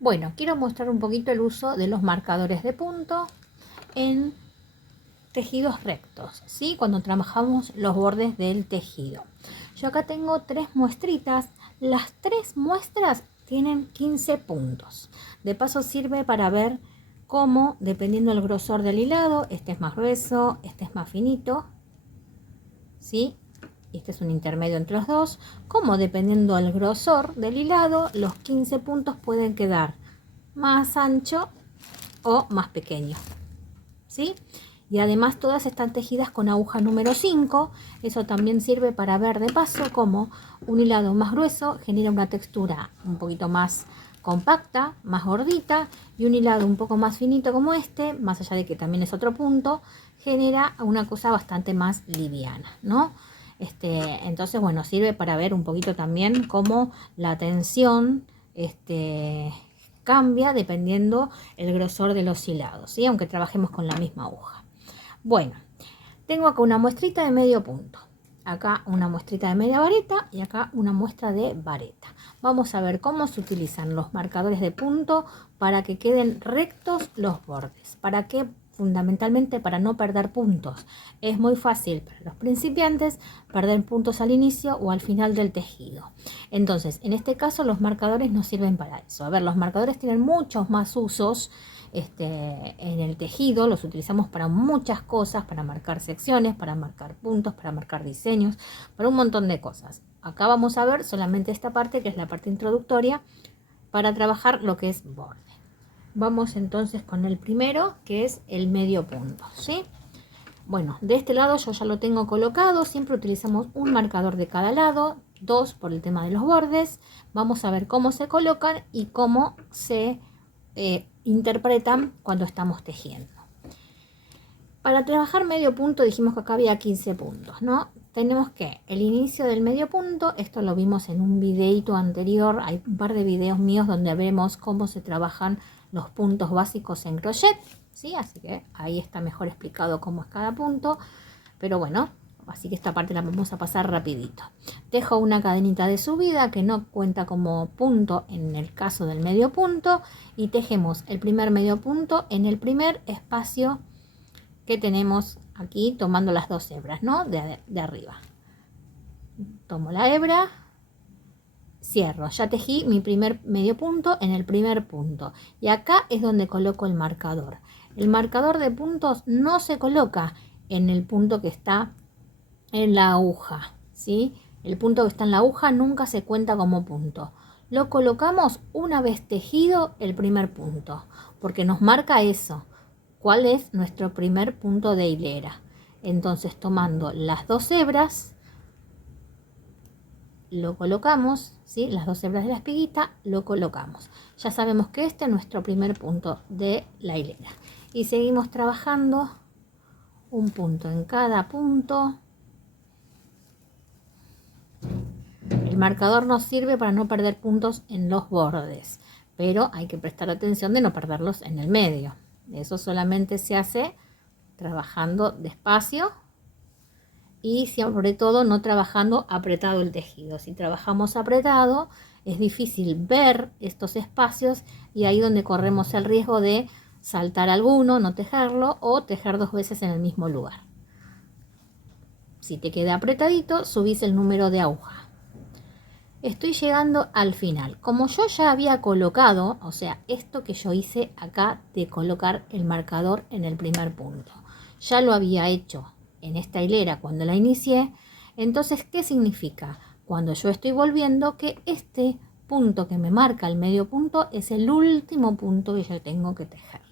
Bueno, quiero mostrar un poquito el uso de los marcadores de punto en tejidos rectos, ¿sí? Cuando trabajamos los bordes del tejido. Yo acá tengo 3 muestritas. Las 3 muestras tienen 15 puntos. De paso sirve para ver cómo, dependiendo del grosor del hilado, este es más grueso, este es más finito, ¿sí? Este es un intermedio entre los dos. Como dependiendo del grosor del hilado, los 15 puntos pueden quedar más ancho o más pequeño, ¿sí? Y además todas están tejidas con aguja número 5. Eso también sirve para ver de paso cómo un hilado más grueso genera una textura un poquito más compacta, más gordita, y un hilado un poco más finito como este, más allá de que también es otro punto, genera una cosa bastante más liviana, ¿no? Entonces, bueno, sirve para ver un poquito también cómo la tensión cambia dependiendo el grosor de los hilados, ¿sí? Aunque trabajemos con la misma aguja. Bueno, tengo acá una muestrita de medio punto, acá una muestrita de media vareta y acá una muestra de vareta. Vamos a ver cómo se utilizan los marcadores de punto para que queden rectos los bordes. ¿Para qué? Fundamentalmente para no perder puntos. Es muy fácil para los principiantes perder puntos al inicio o al final del tejido. Entonces, en este caso los marcadores nos sirven para eso. A ver, los marcadores tienen muchos más usos en el tejido. Los utilizamos para muchas cosas, para marcar secciones, para marcar puntos, para marcar diseños, para un montón de cosas. Acá vamos a ver solamente esta parte, que es la parte introductoria, para trabajar lo que es borde. Vamos entonces con el primero, que es el medio punto, ¿sí? Bueno, de este lado yo ya lo tengo colocado. Siempre utilizamos un marcador de cada lado, 2 por el tema de los bordes. Vamos a ver cómo se colocan y cómo se interpretan cuando estamos tejiendo. Para trabajar medio punto dijimos que acá había 15 puntos, ¿no? Tenemos que el inicio del medio punto, esto lo vimos en un videito anterior, hay un par de videos míos donde vemos cómo se trabajan los puntos básicos en crochet, ¿sí? Así que ahí está mejor explicado cómo es cada punto, pero bueno, así que esta parte la vamos a pasar rapidito. Dejo una cadenita de subida que no cuenta como punto en el caso del medio punto y tejemos el primer medio punto en el primer espacio que tenemos aquí, tomando las 2 hebras, ¿no? De arriba. Tomo la hebra, cierro. Ya tejí mi primer medio punto en el primer punto. Y acá es donde coloco el marcador. El marcador de puntos no se coloca en el punto que está en la aguja, ¿sí? El punto que está en la aguja nunca se cuenta como punto. Lo colocamos una vez tejido el primer punto, porque nos marca eso. ¿Cuál es nuestro primer punto de hilera? Entonces, tomando las 2 hebras, lo colocamos, ¿sí? Las 2 hebras de la espiguita, lo colocamos. Ya sabemos que este es nuestro primer punto de la hilera. Y seguimos trabajando un punto en cada punto. El marcador nos sirve para no perder puntos en los bordes, pero hay que prestar atención de no perderlos en el medio. Eso solamente se hace trabajando despacio y sobre todo no trabajando apretado el tejido. Si trabajamos apretado es difícil ver estos espacios y ahí donde corremos el riesgo de saltar alguno, no tejerlo o tejer 2 veces en el mismo lugar. Si te queda apretadito, subís el número de aguja. Estoy llegando al final. Como yo ya había colocado, o sea, esto que yo hice acá de colocar el marcador en el primer punto, ya lo había hecho en esta hilera cuando la inicié. Entonces, ¿qué significa? Cuando yo estoy volviendo, que este punto que me marca el medio punto es el último punto que yo tengo que tejer.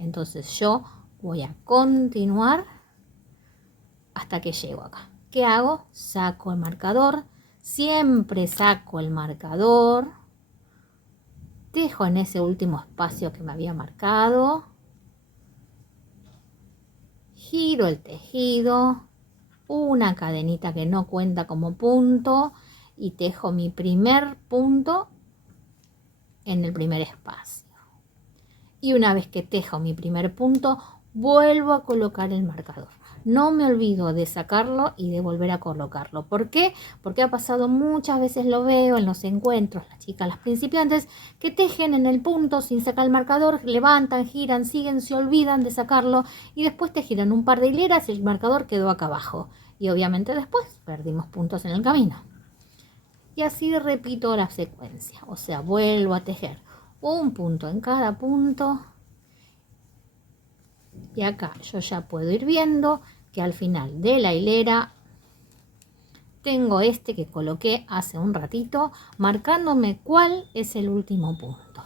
Entonces yo voy a continuar hasta que llego acá. ¿Qué hago? Saco el marcador. Siempre saco el marcador, tejo en ese último espacio que me había marcado, giro el tejido, una cadenita que no cuenta como punto y tejo mi primer punto en el primer espacio. Y una vez que tejo mi primer punto, vuelvo a colocar el marcador. no me olvido de sacarlo y de volver a colocarlo. ¿Por qué? Porque ha pasado muchas veces, lo veo en los encuentros, las chicas, las principiantes, que tejen en el punto sin sacar el marcador, levantan, giran, siguen, se olvidan de sacarlo y después te giran un par de hileras y el marcador quedó acá abajo. Y obviamente después perdimos puntos en el camino. Y así repito la secuencia, o sea, vuelvo a tejer un punto en cada punto. Y acá yo ya puedo ir viendo que al final de la hilera tengo este que coloqué hace un ratito, marcándome cuál es el último punto.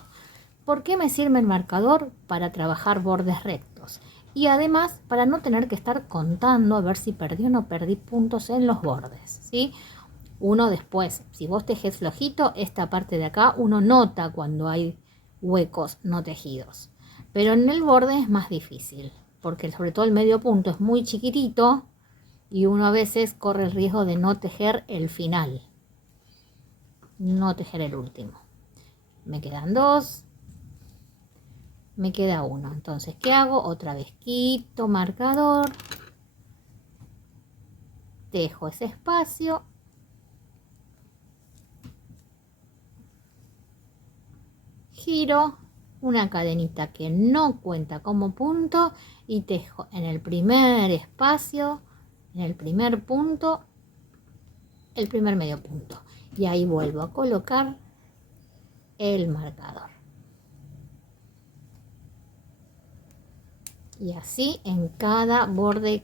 ¿Por qué me sirve el marcador? Para trabajar bordes rectos. Y además para no tener que estar contando a ver si perdí o no perdí puntos en los bordes, ¿sí? Uno después, si vos tejes flojito, esta parte de acá uno nota cuando hay huecos no tejidos. Pero en el borde es más difícil, porque sobre todo el medio punto es muy chiquitito y uno a veces corre el riesgo de no tejer el final, no tejer el último. Me quedan dos, me queda uno. Entonces, ¿qué hago? Otra vez quito marcador, tejo ese espacio, giro una cadenita que no cuenta como punto y tejo en el primer espacio, en el primer punto, el primer medio punto. Y ahí vuelvo a colocar el marcador. Y así en cada borde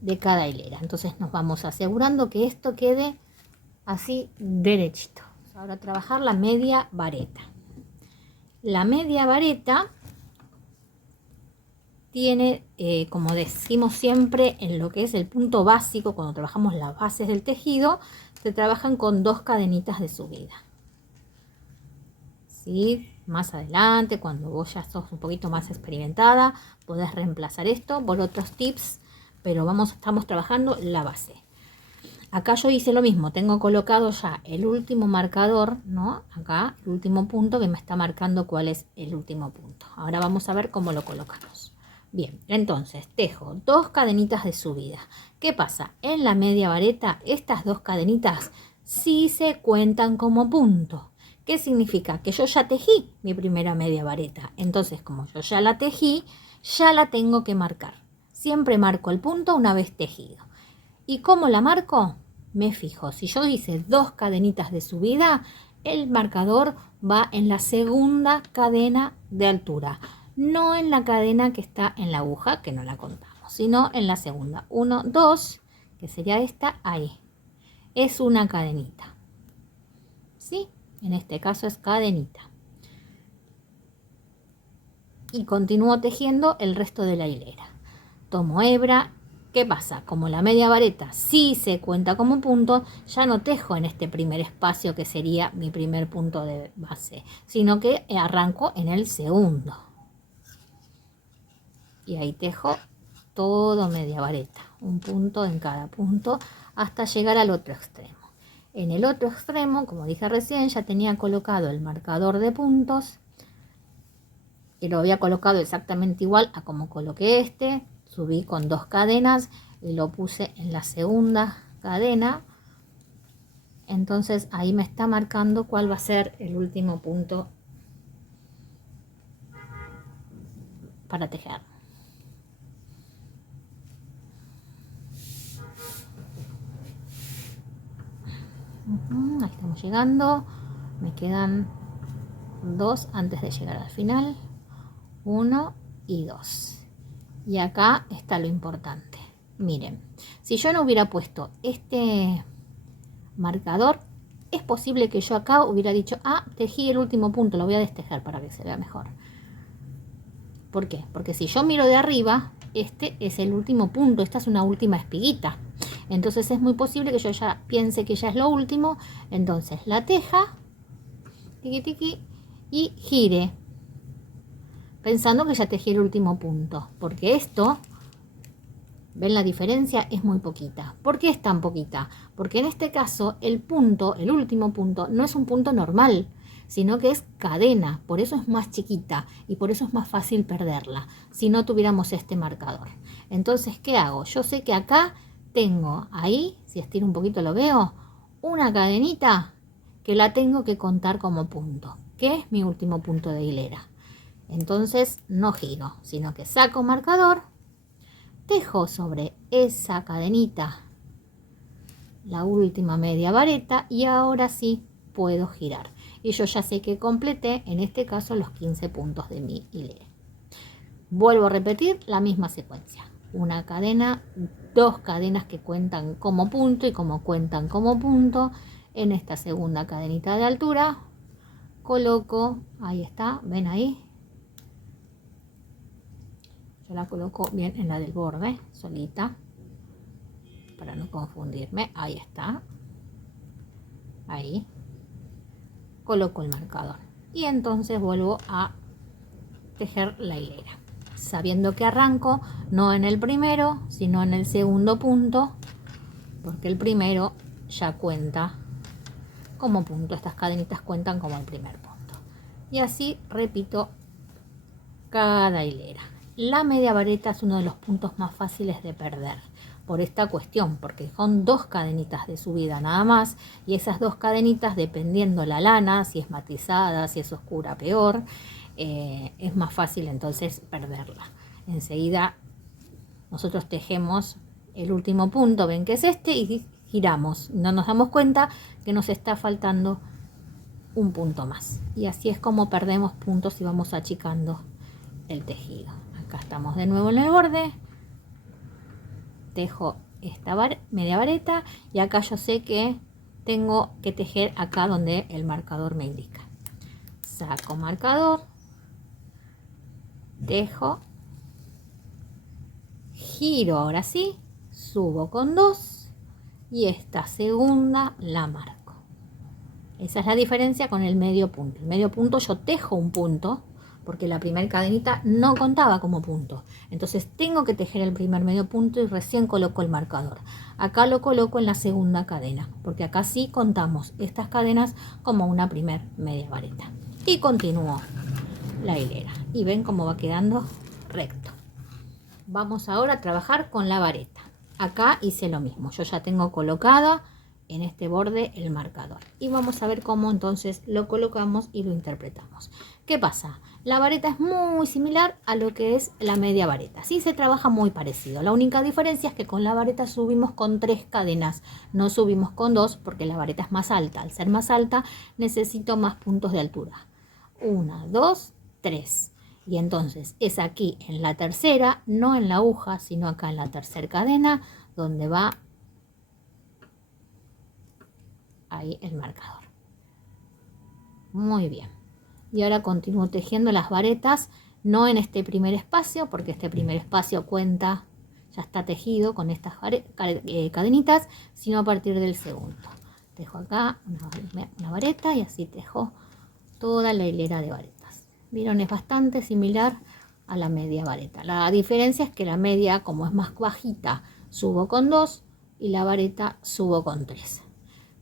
de cada hilera. Entonces nos vamos asegurando que esto quede así derechito. Ahora trabajar la media vareta. La media vareta tiene, como decimos siempre, en lo que es el punto básico, cuando trabajamos las bases del tejido, se trabajan con 2 cadenitas de subida. ¿Sí? Más adelante, cuando vos ya sos un poquito más experimentada, podés reemplazar esto por otros tips, pero estamos trabajando la base. Acá yo hice lo mismo, tengo colocado ya el último marcador, ¿no? Acá el último punto que me está marcando cuál es el último punto. Ahora vamos a ver cómo lo colocamos. Bien, entonces tejo 2 cadenitas de subida. ¿Qué pasa? En la media vareta estas 2 cadenitas sí se cuentan como punto. ¿Qué significa? Que yo ya tejí mi primera media vareta. Entonces, como yo ya la tejí, ya la tengo que marcar. Siempre marco el punto una vez tejido. ¿Y cómo la marco? Me fijo, si yo hice 2 cadenitas de subida, el marcador va en la segunda cadena de altura, no en la cadena que está en la aguja, que no la contamos, sino en la segunda. 1, 2, que sería esta, ahí. Es una cadenita. ¿Sí? En este caso es cadenita. Y continúo tejiendo el resto de la hilera. Tomo hebra. ¿Qué pasa? Como la media vareta sí se cuenta como punto, ya no tejo en este primer espacio que sería mi primer punto de base, sino que arranco en el segundo. Y ahí tejo todo media vareta, un punto en cada punto, hasta llegar al otro extremo. En el otro extremo, como dije recién, ya tenía colocado el marcador de puntos, y lo había colocado exactamente igual a como coloqué este. Subí con 2 cadenas y lo puse en la segunda cadena. Entonces ahí me está marcando cuál va a ser el último punto para tejer. Ahí estamos llegando. Me quedan 2 antes de llegar al final. 1 y 2. Y acá está lo importante. Miren, si yo no hubiera puesto este marcador, es posible que yo acá hubiera dicho, tejí el último punto, lo voy a destejer para que se vea mejor. ¿Por qué? Porque si yo miro de arriba, este es el último punto, esta es una última espiguita. Entonces es muy posible que yo ya piense que ya es lo último. Entonces la teja, tiqui tiqui, y gire, pensando que ya tejí el último punto, porque esto, ¿ven la diferencia? Es muy poquita. ¿Por qué es tan poquita? Porque en este caso el punto, el último punto, no es un punto normal, sino que es cadena, por eso es más chiquita y por eso es más fácil perderla si no tuviéramos este marcador. Entonces, ¿qué hago? Yo sé que acá tengo ahí, si estiro un poquito lo veo, una cadenita que la tengo que contar como punto, que es mi último punto de hilera. Entonces no giro, sino que saco marcador, tejo sobre esa cadenita la última media vareta y ahora sí puedo girar. Y yo ya sé que completé, en este caso, los 15 puntos de mi hilera. Vuelvo a repetir la misma secuencia. Una cadena, dos cadenas que cuentan como punto y como cuentan como punto. En esta segunda cadenita de altura coloco, ahí está, ven ahí. Yo la coloco bien en la del borde, solita, para no confundirme. Ahí está. Ahí. Coloco el marcador. Y entonces vuelvo a tejer la hilera. Sabiendo que arranco no en el primero, sino en el segundo punto, porque el primero ya cuenta como punto. Estas cadenitas cuentan como el primer punto. Y así repito cada hilera. La media vareta es uno de los puntos más fáciles de perder por esta cuestión, porque son dos cadenitas de subida nada más, y esas dos cadenitas, dependiendo la lana, si es matizada, si es oscura, peor, es más fácil entonces perderla. Enseguida nosotros tejemos el último punto, ven que es este, y giramos. No nos damos cuenta que nos está faltando un punto más. Y así es como perdemos puntos y vamos achicando el tejido. Acá estamos de nuevo en el borde. Tejo esta media vareta y acá yo sé que tengo que tejer acá donde el marcador me indica. Saco marcador, tejo, giro ahora sí, subo con 2 y esta segunda la marco. Esa es la diferencia con el medio punto. El medio punto yo tejo un punto porque la primera cadenita no contaba como punto. Entonces tengo que tejer el primer medio punto y recién coloco el marcador. Acá lo coloco en la segunda cadena, porque acá sí contamos estas cadenas como una primer media vareta. Y continúo la hilera. Y ven cómo va quedando recto. Vamos ahora a trabajar con la vareta. Acá hice lo mismo. Yo ya tengo colocada en este borde el marcador. Y vamos a ver cómo entonces lo colocamos y lo interpretamos. ¿Qué pasa? La vareta es muy similar a lo que es la media vareta. Sí, se trabaja muy parecido. La única diferencia es que con la vareta subimos con 3 cadenas. No subimos con 2 porque la vareta es más alta. Al ser más alta necesito más puntos de altura. 1, 2, 3. Y entonces es aquí en la tercera, no en la aguja, sino acá en la tercera cadena, donde va ahí el marcador. Muy bien. Y ahora continúo tejiendo las varetas, no en este primer espacio, porque este primer espacio cuenta, ya está tejido con estas cadenitas, sino a partir del segundo. Tejo acá una vareta y así tejo toda la hilera de varetas. Vieron, es bastante similar a la media vareta. La diferencia es que la media, como es más bajita, subo con 2 y la vareta subo con 3.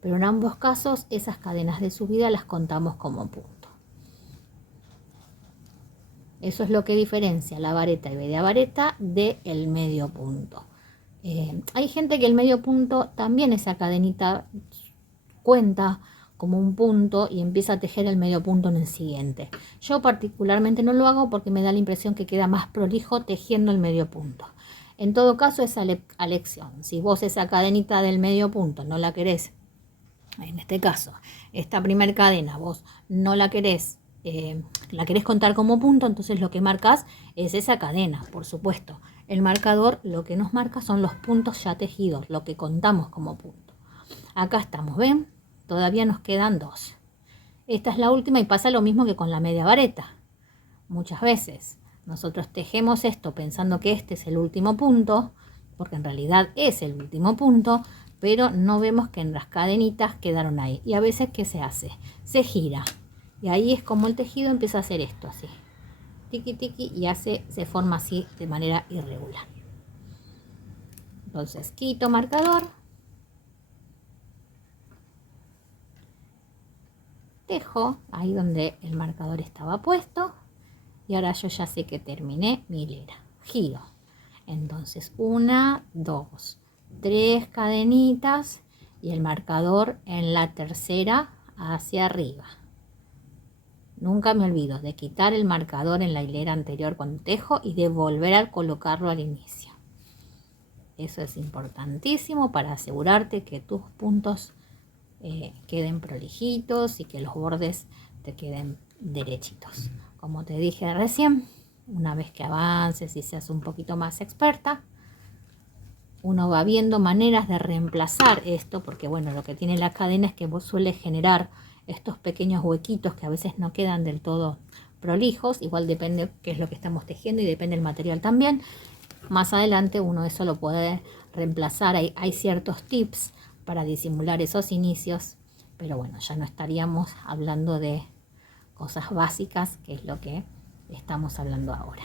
Pero en ambos casos esas cadenas de subida las contamos como punto. Eso es lo que diferencia la vareta y media vareta del medio punto. Hay gente que el medio punto también esa cadenita cuenta como un punto y empieza a tejer el medio punto en el siguiente. Yo particularmente no lo hago porque me da la impresión que queda más prolijo tejiendo el medio punto. En todo caso es a elección. Si vos esa cadenita del medio punto no la querés, en este caso, esta primera cadena vos no la querés, la querés contar como punto, entonces lo que marcas es esa cadena, por supuesto. El marcador lo que nos marca son los puntos ya tejidos, lo que contamos como punto. Acá estamos, ¿ven? Todavía nos quedan 2. Esta es la última y pasa lo mismo que con la media vareta. Muchas veces nosotros tejemos esto pensando que este es el último punto, porque en realidad es el último punto, pero no vemos que en las cadenitas quedaron ahí. Y a veces, ¿qué se hace? Se gira. Y ahí es como el tejido empieza a hacer esto, así. Tiki, tiki, y se forma así de manera irregular. Entonces, quito marcador. tejo ahí donde el marcador estaba puesto y ahora yo ya sé que terminé mi hilera. Giro. Entonces 1, 2, 3 cadenitas y el marcador en la tercera hacia arriba. Nunca me olvido de quitar el marcador en la hilera anterior cuando tejo y de volver a colocarlo al inicio. Eso es importantísimo para asegurarte que tus puntos queden prolijitos y que los bordes te queden derechitos. Como te dije recién, una vez que avances y seas un poquito más experta, uno va viendo maneras de reemplazar esto, porque bueno, lo que tiene la cadena es que vos suele generar estos pequeños huequitos que a veces no quedan del todo prolijos, igual depende qué es lo que estamos tejiendo y depende el material también. Más adelante uno eso lo puede reemplazar, hay ciertos tips para disimular esos inicios, pero bueno, ya no estaríamos hablando de cosas básicas, que es lo que estamos hablando ahora.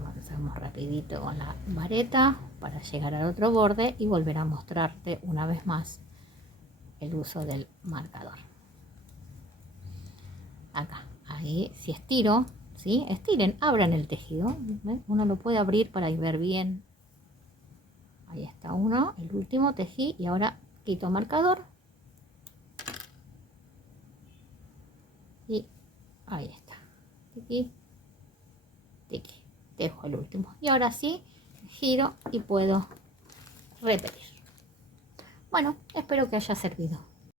Avanzamos rapidito con la vareta para llegar al otro borde y volver a mostrarte una vez más el uso del marcador. Acá, ahí, si estiro, ¿sí? Estiren, abran el tejido. ¿Ven? Uno lo puede abrir para ver bien. Ahí está uno, el último tejí y ahora quito marcador. Y ahí está. Tiqui, tiqui. Dejo el último. Y ahora sí, giro y puedo repetir. Bueno, espero que haya servido.